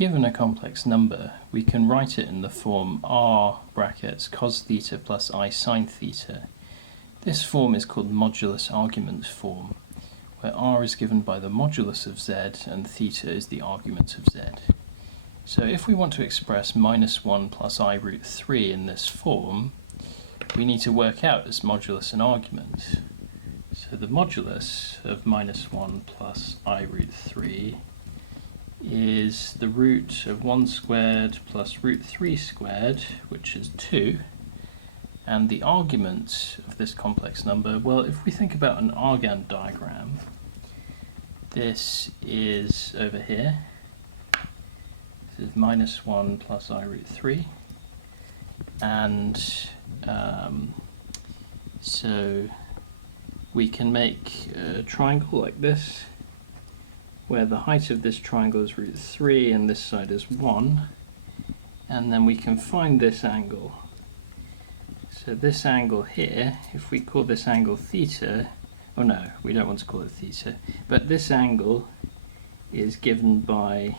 Given a complex number, we can write it in the form r brackets cos theta plus I sine theta. This form is called Modulus-Argument form, where r is given by the modulus of z and theta is the argument of z. So if we want to express minus 1 plus I root 3 in this form, we need to work out this modulus and argument. So the modulus of minus 1 plus I root 3 is the root of 1 squared plus root 3 squared, which is 2. And the argument of this complex number, well, if we think about an Argand diagram, this is over here. This is minus 1 plus I root 3. And so we can make a triangle like this, where the height of this triangle is root 3 and this side is 1, and then we can find this angle. So this angle here, if we call this angle theta, oh no, we don't want to call it theta, but this angle is given by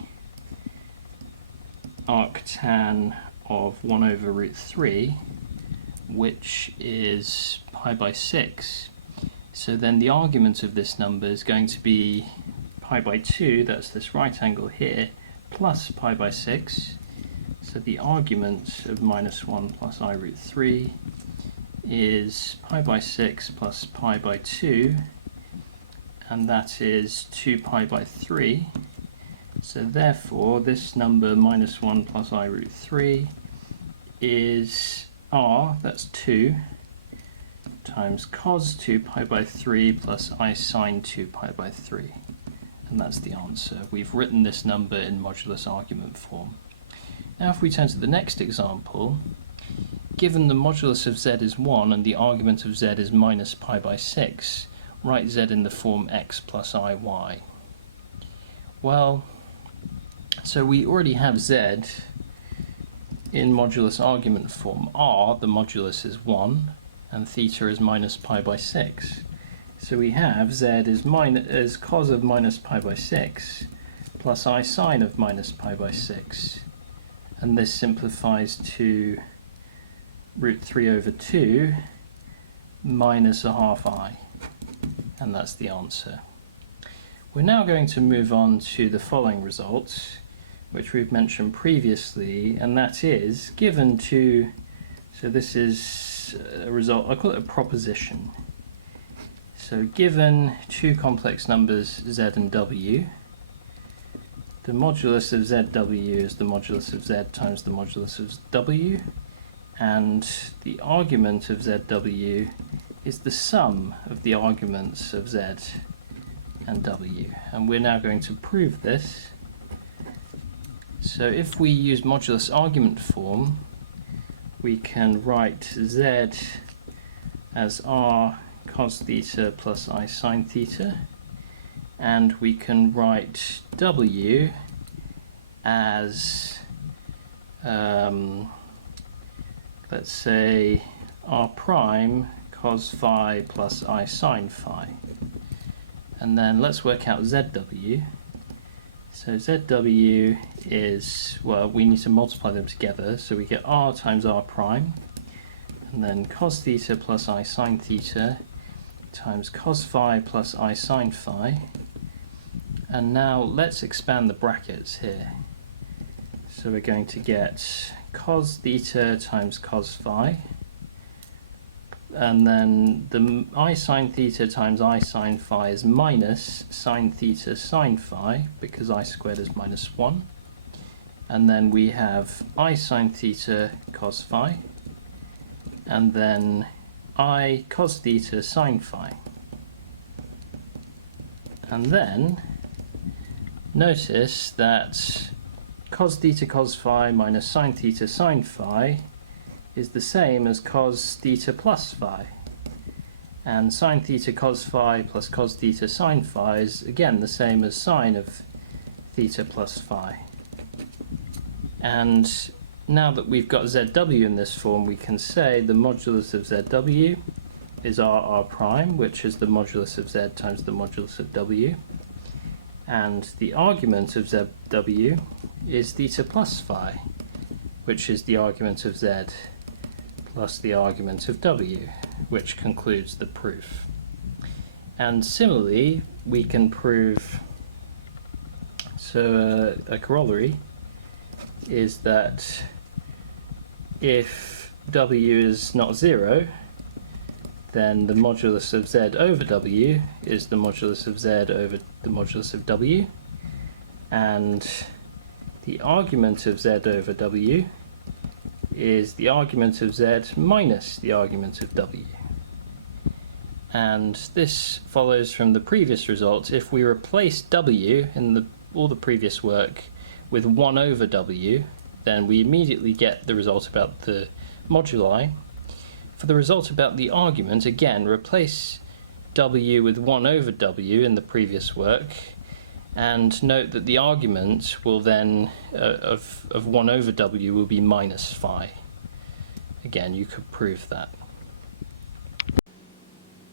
arctan of 1 over root 3, which is pi by 6. So then the argument of this number is going to be pi by 2, that's this right angle here, plus pi by 6. So the argument of minus 1 plus I root 3 is pi by 6 plus pi by 2, and that is 2 pi by 3. So therefore this number minus 1 plus I root 3 is r, that's 2, times cos 2 pi by 3 plus I sine 2 pi by 3. And that's the answer. We've written this number in modulus-argument form. Now if we turn to the next example, given the modulus of z is 1 and the argument of z is minus pi by 6, write z in the form x plus iy. Well, so we already have z in modulus-argument form. R, the modulus, is 1, and theta is minus pi by 6. So we have z is cos of minus pi by 6 plus I sine of minus pi by 6. And this simplifies to root 3 over 2 minus a half I. And that's the answer. We're now going to move on to the following results, which we've mentioned previously, and that is given to, so this is a result, I call it a proposition. So given two complex numbers z and w, the modulus of zw is the modulus of z times the modulus of w, and the argument of zw is the sum of the arguments of z and w. And we're now going to prove this. So if we use modulus-argument form, we can write z as r cos theta plus I sine theta, and we can write w as let's say r prime cos phi plus I sine phi. And then let's work out zw. So zw is, well, we need to multiply them together, so we get r times r prime, and then cos theta plus I sine theta times cos phi plus I sine phi. And now let's expand the brackets here. So we're going to get cos theta times cos phi, and then the I sine theta times I sine phi is minus sine theta sine phi, because I squared is minus 1. And then we have I sine theta cos phi, and then I cos theta sine phi. And then notice that cos theta cos phi minus sine theta sine phi is the same as cos theta plus phi. And sine theta cos phi plus cos theta sine phi is again the same as sine of theta plus phi. And now that we've got zw in this form, we can say the modulus of zw is r prime, which is the modulus of z times the modulus of w. And the argument of zw is theta plus phi, which is the argument of z plus the argument of w, which concludes the proof. And similarly, we can prove, so a corollary is that if w is not 0, then the modulus of z over w is the modulus of z over the modulus of w, and the argument of z over w is the argument of z minus the argument of w. And this follows from the previous result. If we replace w in all the previous work with 1 over w, then we immediately get the result about the moduli. For the result about the argument, again, replace w with 1 over w in the previous work, and note that the argument will then, of 1 over w, will be minus phi. Again, you could prove that.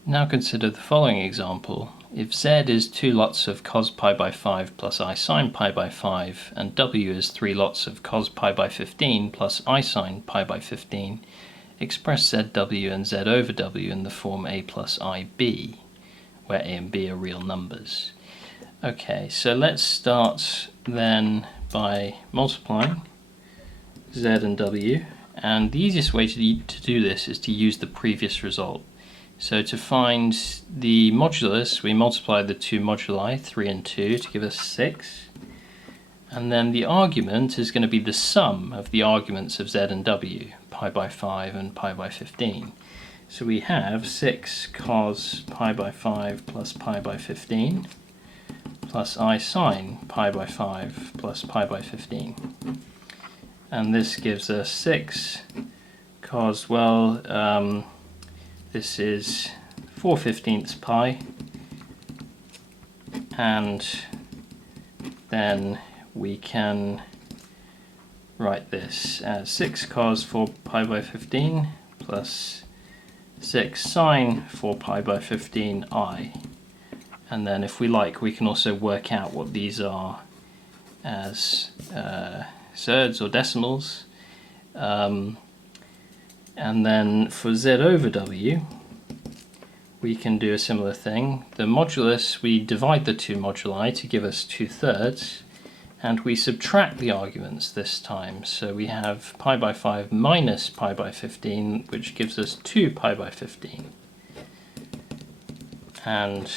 Now consider the following example. If z is 2 lots of cos pi by 5 plus I sine pi by 5, and w is 3 lots of cos pi by 15 plus I sine pi by 15, express zw and z over w in the form a plus ib, where a and b are real numbers. Okay, so let's start then by multiplying z and w, and the easiest way to do this is to use the previous result. So to find the modulus, we multiply the two moduli, 3 and 2, to give us 6. And then the argument is going to be the sum of the arguments of z and w, pi by 5 and pi by 15. So we have 6 cos pi by 5 plus pi by 15, plus I sine pi by 5 plus pi by 15. And this gives us 6 cos, well, this is 4/15 pi, and then we can write this as 6 cos 4 pi by 15 plus 6 sine 4 pi by 15 I. And then if we like, we can also work out what these are as surds or decimals. And then for z over w, we can do a similar thing. The modulus, we divide the two moduli to give us 2/3, and we subtract the arguments this time. So we have pi by 5 minus pi by 15, which gives us 2 pi by 15. And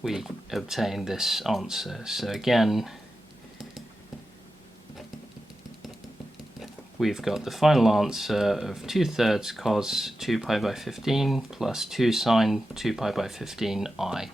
we obtain this answer. So again, we've got the final answer of 2/3 cos 2 pi by 15 plus 2 sine 2 pi by 15 I.